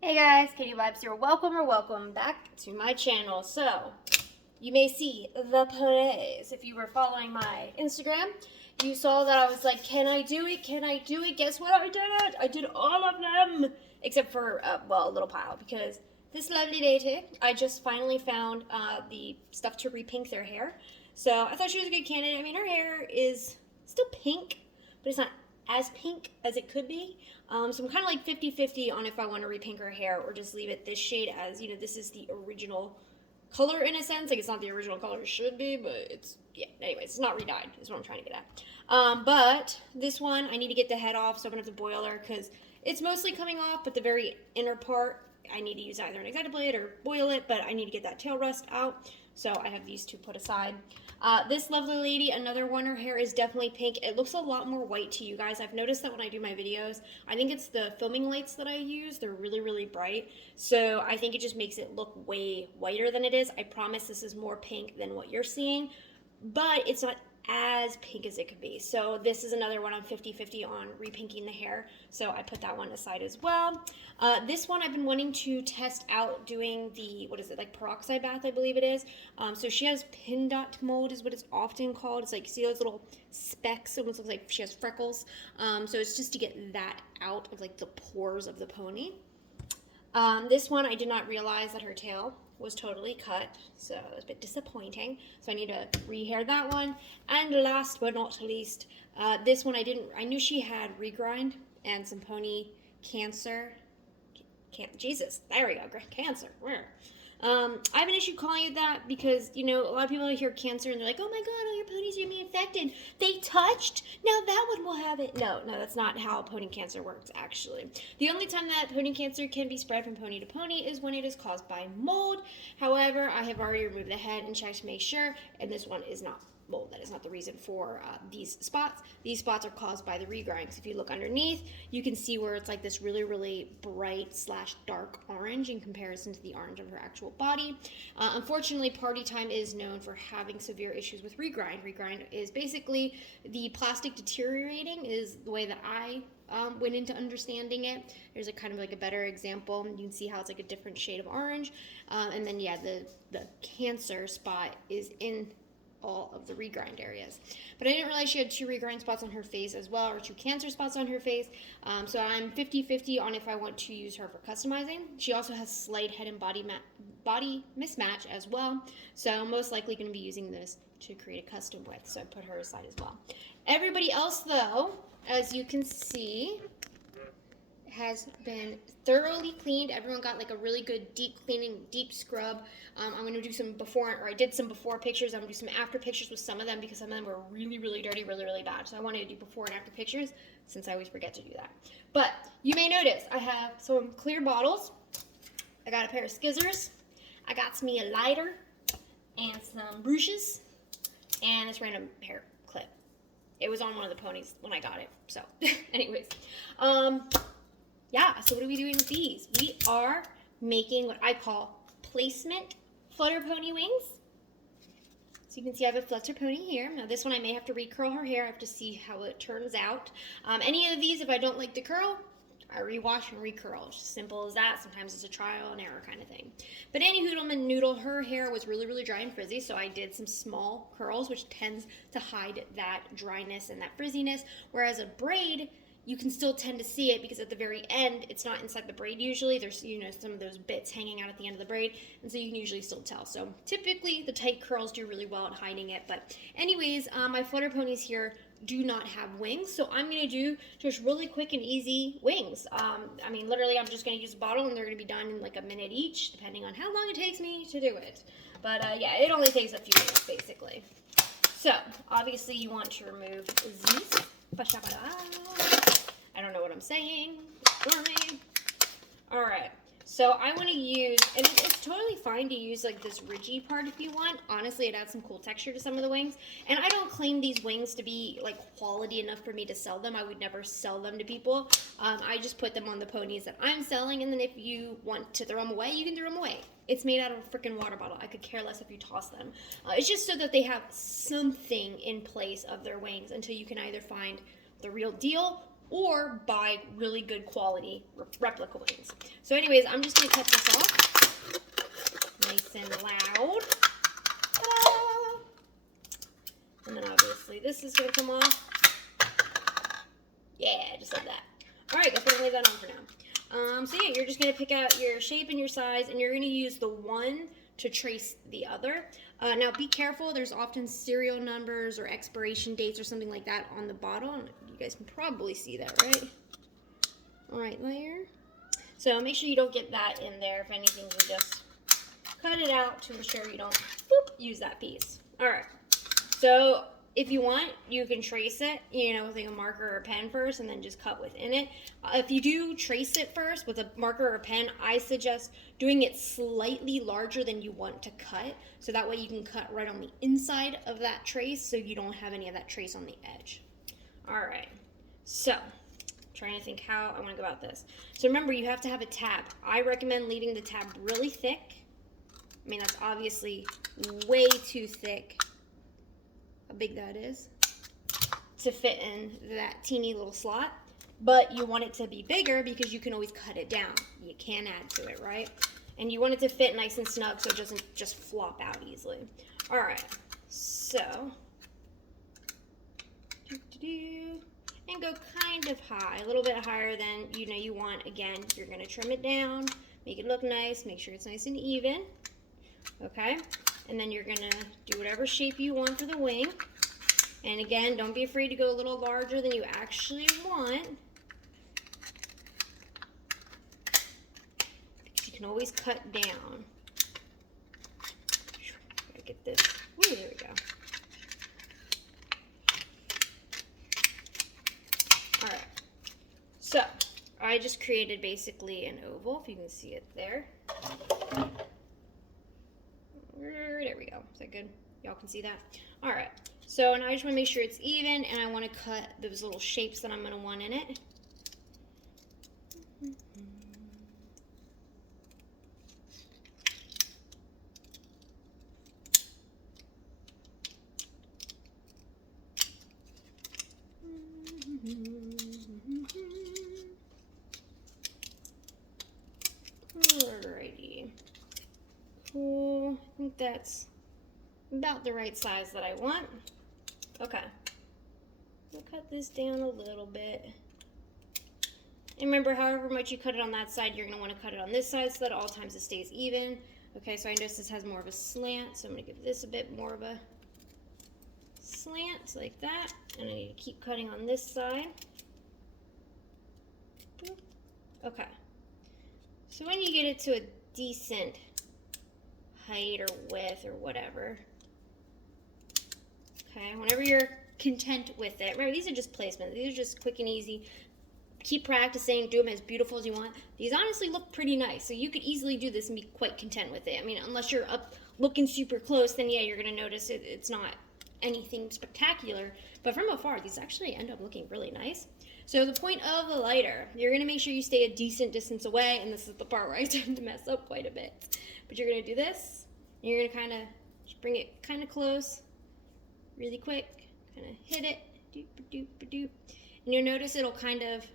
Hey guys, Katie Vibes here. Welcome back to my channel. So, you may see the ponies. If you were following my Instagram, you saw that I was like, can I do it? Can I do it? Guess what? I did it. I did all of them. Except for, well, a little pile. Because this lovely lady, I just finally found the stuff to repink their hair. So, I thought she was a good candidate. I mean, her hair is still pink, but it's not as pink as it could be. So I'm kind of like 50-50 on if I want to repink her hair or just leave it this shade as, this is the original color in a sense. Like, it's not the original color it should be, but it's, yeah, anyways, it's not redyed is what I'm trying to get at. But this one, I need to get the head off, so I'm going to have to boil her because it's mostly coming off, but the very inner part, I need to use either an X-Acto blade or boil it, but I need to get that tail rust out. So I have these two put aside. This lovely lady, another one, her hair is definitely pink. It looks a lot more white to you guys. I've noticed that when I do my videos. I think it's the filming lights that I use. They're really, really bright. So I think it just makes it look way whiter than it is. I promise this is more pink than what you're seeing. But it's not as pink as it could be. So this is another one I'm 50-50 on repinking the hair. So I put that one aside as well. This one I've been wanting to test out doing the, what is it, like peroxide bath, I believe it is. So she has pin dot mold is what it's often called. It's like, see those little specks? It almost looks like she has freckles. So it's just to get that out of like the pores of the pony. This one, I did not realize that her tail was totally cut, so it was a bit disappointing. So I need to rehair that one. And last but not least, this one I knew she had regrind and some pony cancer. Jesus, there we go, cancer. Where? I have an issue calling it that because, a lot of people hear cancer and they're like, oh my god, all your ponies are being infected. They touched, now that one will have it. No, that's not how pony cancer works, actually. The only time that pony cancer can be spread from pony to pony is when it is caused by mold. However, I have already removed the head and checked to make sure, and this one is not mold. That is not the reason for these spots. These spots are caused by the regrinds. If you look underneath, you can see where it's like this really, really bright / dark orange in comparison to the orange of her actual body. Unfortunately, Party Time is known for having severe issues with regrind. Regrind is basically the plastic deteriorating is the way that I went into understanding it. There's a kind of like a better example. You can see how it's like a different shade of orange. And then, yeah, the cancer spot is in all of the regrind areas. But I didn't realize she had 2 regrind spots on her face as well, or 2 cancer spots on her face. So I'm 50-50 on if I want to use her for customizing. She also has slight head and body mismatch as well. So I'm most likely going to be using this to create a custom with. So I put her aside as well. Everybody else, though, as you can see, has been thoroughly cleaned. Everyone got like a really good deep cleaning, deep scrub. I'm going to do some before, or I did some before pictures. I'm going to do some after pictures with some of them because some of them were really, really dirty, really, really bad. So I wanted to do before and after pictures since I always forget to do that. But you may notice I have some clear bottles. I got a pair of scissors. I got me a lighter and some brushes and this random hair clip. It was on one of the ponies when I got it. So anyways, yeah, so what are we doing with these? We are making what I call placement flutter pony wings. So you can see I have a flutter pony here. Now this one I may have to recurl her hair. I have to see how it turns out. Any of these, if I don't like the curl, I rewash and recurl. It's as simple as that. Sometimes it's a trial and error kind of thing. But any Hoodleman Noodle, her hair was really, really dry and frizzy, so I did some small curls, which tends to hide that dryness and that frizziness. Whereas a braid, you can still tend to see it because at the very end, it's not inside the braid usually. There's, some of those bits hanging out at the end of the braid, and so you can usually still tell. So typically, the tight curls do really well at hiding it. But anyways, my flutter ponies here do not have wings, so I'm going to do just really quick and easy wings. I mean, literally, I'm just going to use a bottle, and they're going to be done in like a minute each, depending on how long it takes me to do it. But yeah, it only takes a few minutes, basically. So, obviously, you want to remove these. I don't know what I'm saying. For me. All right. So I want to use, and it's totally fine to use like this ridgy part if you want. Honestly, it adds some cool texture to some of the wings. And I don't claim these wings to be like quality enough for me to sell them. I would never sell them to people. I just put them on the ponies that I'm selling, and then if you want to throw them away, you can throw them away. It's made out of a freaking water bottle. I could care less if you toss them. It's just so that they have something in place of their wings until you can either find the real deal or buy really good quality replica wings. So anyways, I'm just gonna cut this off nice and loud. Ta-da! And then obviously this is gonna come off. Yeah, just like that. All right, guess we're gonna leave that on for now. So yeah, you're just gonna pick out your shape and your size, and you're gonna use the one to trace the other. Now be careful, there's often serial numbers or expiration dates or something like that on the bottle. You guys can probably see that, right? Right there. So make sure you don't get that in there. If anything, you just cut it out to ensure you don't use that piece. All right, so if you want, you can trace it, you know, with like a marker or a pen first and then just cut within it. If you do trace it first with a marker or a pen, I suggest doing it slightly larger than you want to cut, so that way you can cut right on the inside of that trace so you don't have any of that trace on the edge. All right, so trying to think how I want to go about this. So remember, you have to have a tab. I recommend leaving the tab really thick. I mean, that's obviously way too thick. How big that is to fit in that teeny little slot, but you want it to be bigger because you can always cut it down. You can add to it, right? And you want it to fit nice and snug so it doesn't just flop out easily. All right, so and go kind of high, a little bit higher than you want. Again, you're gonna trim it down, make it look nice, make sure it's nice and even. Okay, and then you're gonna do whatever shape you want for the wing. And again, don't be afraid to go a little larger than you actually want, because you can always cut down. Gotta get this. Ooh, there we go. All right. So I just created basically an oval, if you can see it there. There we go. Is that good? Y'all can see that? All right. So, and I just want to make sure it's even, and I want to cut those little shapes that I'm going to want in it. Alrighty. Cool. I think that's about the right size that I want. Okay. I'll cut this down a little bit. And remember, however much you cut it on that side, you're going to want to cut it on this side so that at all times it stays even. Okay, so I notice this has more of a slant, so I'm going to give this a bit more of a slant, like that. And I need to keep cutting on this side. Okay. So when you get it to a decent height or width or whatever, okay, whenever you're content with it, remember, these are just placements. These are just quick and easy. Keep practicing, do them as beautiful as you want. These honestly look pretty nice, so you could easily do this and be quite content with it. I mean, unless you're up looking super close, then yeah, you're gonna notice it's not anything spectacular, but from afar, these actually end up looking really nice. So the point of the lighter, you're gonna make sure you stay a decent distance away, and this is the part where I tend to mess up quite a bit. But you're gonna do this, and you're gonna kind of just bring it kind of close, really quick, kind of hit it, doop, doop, doop, and you'll notice it'll kind of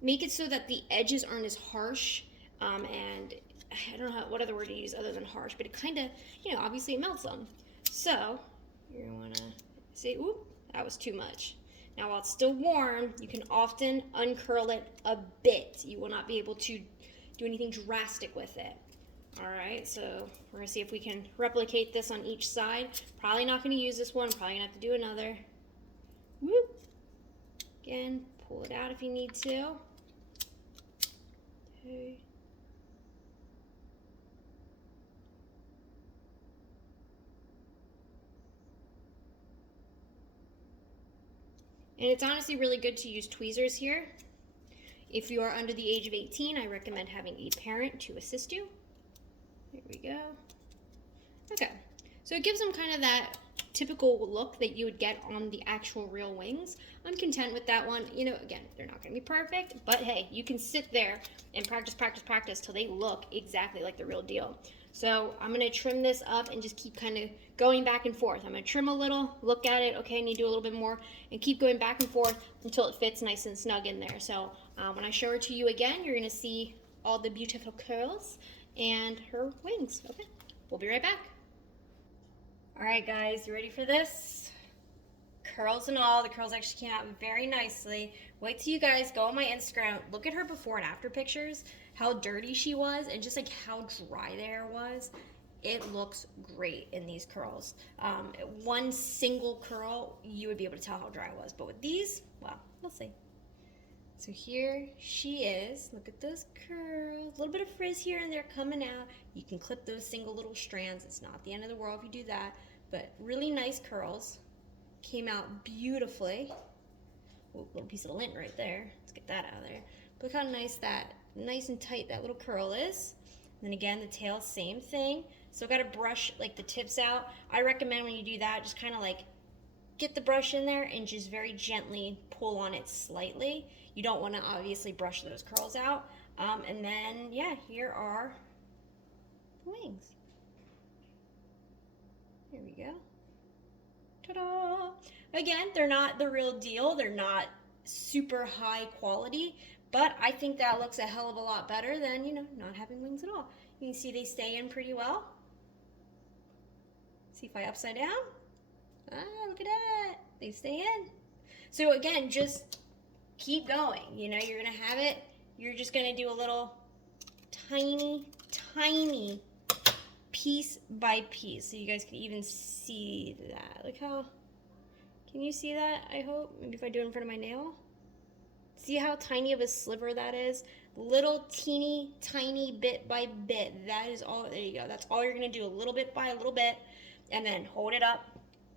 make it so that the edges aren't as harsh, and I don't know what other word to use other than harsh, but it kind of, obviously it melts them. So you're gonna wanna say, oop, that was too much. Now while it's still warm, you can often uncurl it a bit. You will not be able to do anything drastic with it. All right, so we're gonna see if we can replicate this on each side. Probably not gonna use this one, probably gonna have to do another. Whoop. Again, pull it out if you need to. Okay. And it's honestly really good to use tweezers here. If you are under the age of 18, I recommend having a parent to assist you. There we go. Okay, so it gives them kind of that typical look that you would get on the actual real wings. I'm content with that one. Again, they're not gonna be perfect, but hey, you can sit there and practice till they look exactly like the real deal. So I'm gonna trim this up and just keep kind of going back and forth. I'm gonna trim a little, look at it, okay, I need to do a little bit more, and keep going back and forth until it fits nice and snug in there. So when I show her to you again, you're gonna see all the beautiful curls and her wings. Okay, we'll be right back. All right, guys, you ready for this? Curls and all, the curls actually came out very nicely. Wait till you guys go on my Instagram, look at her before and after pictures, how dirty she was and just like how dry the hair was. It looks great in these curls. One single curl, you would be able to tell how dry it was, but with these, well, we'll see. So here she is. Look at those curls. A little bit of frizz here and there coming out. You can clip those single little strands. It's not the end of the world if you do that, but really nice curls. Came out beautifully. Ooh, little piece of lint right there. Let's get that out of there. Look how nice and tight that little curl is. And then again, the tail, same thing. So got to brush like the tips out. I recommend when you do that, just kind of like get the brush in there and just very gently pull on it slightly. You don't want to obviously brush those curls out. And then, yeah, here are the wings. Here we go. Ta-da! Again, they're not the real deal. They're not super high quality, but I think that looks a hell of a lot better than, you know, not having wings at all. You can see they stay in pretty well. See if I upside down? Ah, look at that. They stay in. So again, just keep going. You know, you're going to have it. You're just going to do a little tiny piece by piece. So you guys can even see that. Look how, can you see that? I hope. Maybe if I do it in front of my nail. See how tiny of a sliver that is? Little teeny tiny bit by bit. That is all. There you go. That's all you're going to do, a little bit by a little bit. And then hold it up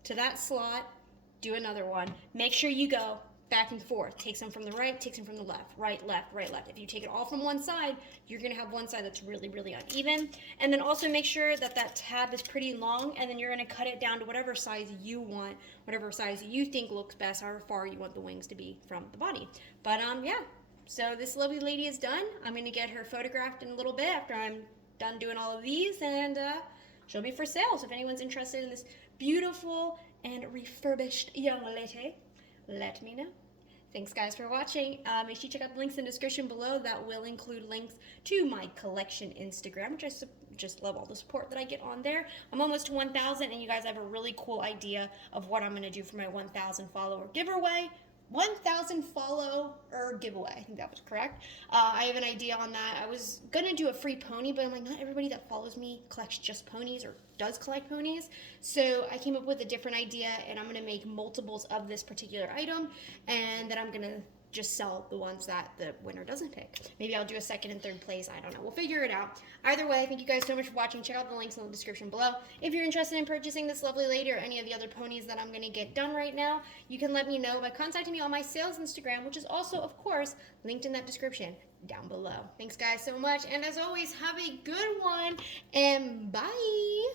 to that slot, do another one. Make sure you go back and forth. Take some from the right, take some from the left, right, left, right, left. If you take it all from one side, you're gonna have one side that's really, really uneven. And then also make sure that that tab is pretty long, and then you're gonna cut it down to whatever size you want, whatever size you think looks best, however far you want the wings to be from the body. But yeah, so this lovely lady is done. I'm gonna get her photographed in a little bit after I'm done doing all of these, and she'll be for sale. So if anyone's interested in this beautiful and refurbished young lady, let me know. Thanks guys for watching. Make sure you check out the links in the description below. That will include links to my collection Instagram, which I just love all the support that I get on there. I'm almost to 1,000, and you guys have a really cool idea of what I'm going to do for my 1,000 follower giveaway. 1,000 follower giveaway. I think that was correct. I have an idea on that. I was gonna do a free pony, but I'm like, not everybody that follows me collects just ponies or does collect ponies. So I came up with a different idea, and I'm gonna make multiples of this particular item, and then I'm gonna just sell the ones that the winner doesn't pick. Maybe I'll do a second and third place. I don't know. We'll figure it out. Either way, thank you guys so much for watching. Check out the links in the description below. If you're interested in purchasing this lovely lady or any of the other ponies that I'm going to get done right now, you can let me know by contacting me on my sales Instagram, which is also, of course, linked in that description down below. Thanks guys so much. And as always, have a good one and bye.